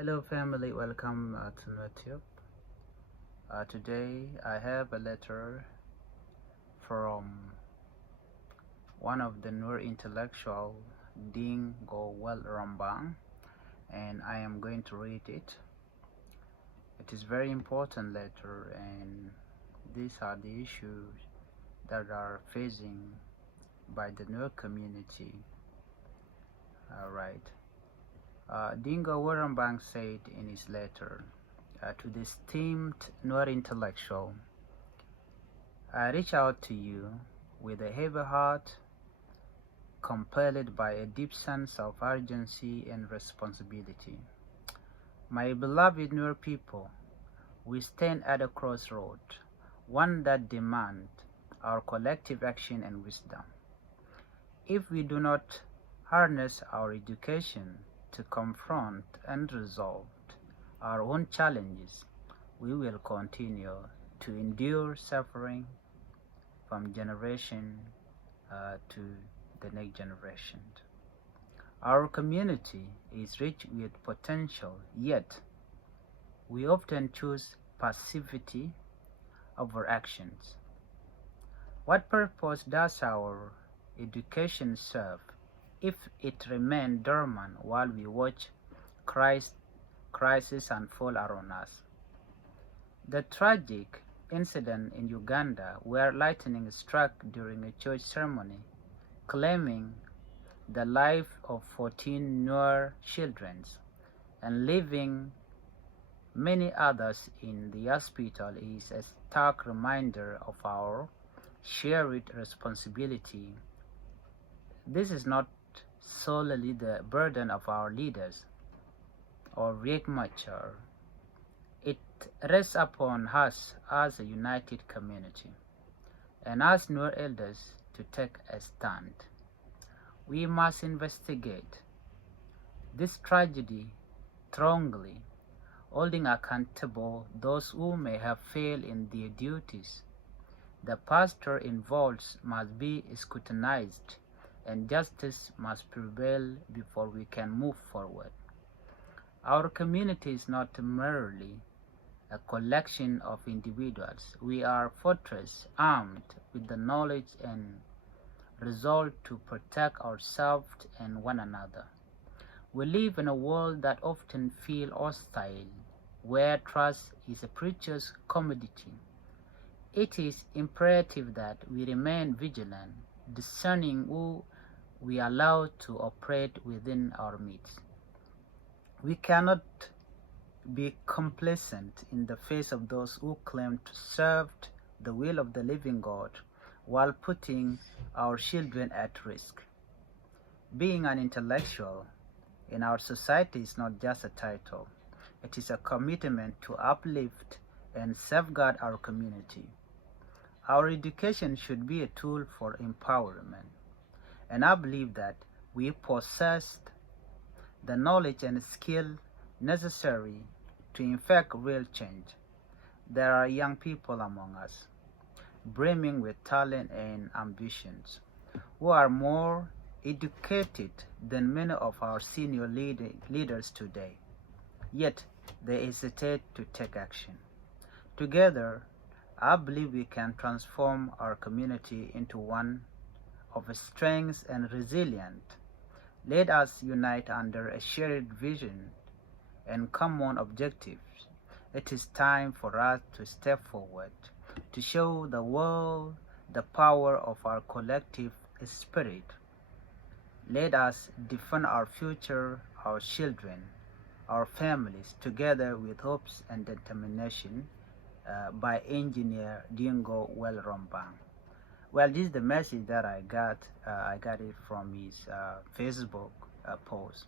Hello family, welcome to YouTube. Today I have a letter from one of the Nuer intellectual, Dingo Wal rambang, and I am going to read it. It is very important letter, and these are the issues that are facing by the Nuer community. Alright. Dingo Wal rambang said in his letter, to the esteemed Nuer intellectual, I reach out to you with a heavy heart, compelled by a deep sense of urgency and responsibility. My beloved Nuer people, we stand at a crossroad, one that demands our collective action and wisdom. If we do not harness our education to confront and resolve our own challenges, we will continue to endure suffering from generation to the next generation. Our community is rich with potential, yet we often choose passivity over actions. What purpose does our education serve if it remains dormant while we watch crisis unfold around us? The tragic incident in Uganda where lightning struck during a church ceremony, claiming the life of 14 Nuer children and leaving many others in the hospital, is a stark reminder of our shared responsibility. This is not solely the burden of our leaders or Riek Machar. It rests upon us as a united community and as Nuer elders to take a stand. We must investigate this tragedy strongly, holding accountable those who may have failed in their duties. The pastor involved must be scrutinized, and justice must prevail before we can move forward. Our community is not merely a collection of individuals. We are a fortress armed with the knowledge and resolve to protect ourselves and one another. We live in a world that often feels hostile, where trust is a precious commodity. It is imperative that we remain vigilant, discerning who we allow to operate within our midst. We cannot be complacent in the face of those who claim to serve the will of the living God while putting our children at risk. Being an intellectual in our society is not just a title. It is a commitment to uplift and safeguard our community. Our education should be a tool for empowerment, and I believe that we possess the knowledge and skill necessary to effect real change. There are young people among us, brimming with talent and ambitions, who are more educated than many of our senior leaders today. Yet they hesitate to take action. Together, I believe we can transform our community into one of strength and resilience. Let us unite under a shared vision and common objectives. It is time for us to step forward, to show the world the power of our collective spirit. Let us defend our future, our children, our families, together with hopes and determination, by engineer Dingo Wal rambang. Well, this is the message that I got. I got it from his Facebook post.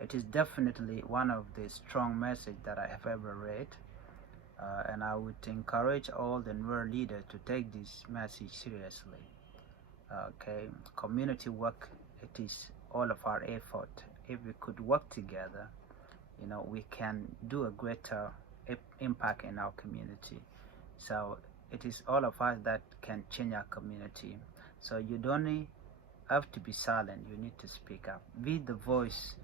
It is definitely one of the strong messages that I have ever read, and I would encourage all the Nuer leaders to take this message seriously. Okay, community work, it is all of our effort. If we could work together, we can do a greater impact in our community. So it is all of us that can change our community. So you don't have to be silent, you need to speak up. Be the voice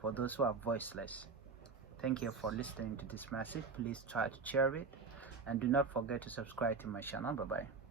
for those who are voiceless. Thank you for listening to this message. Please try to share it, and do not forget to subscribe to my channel. Bye bye.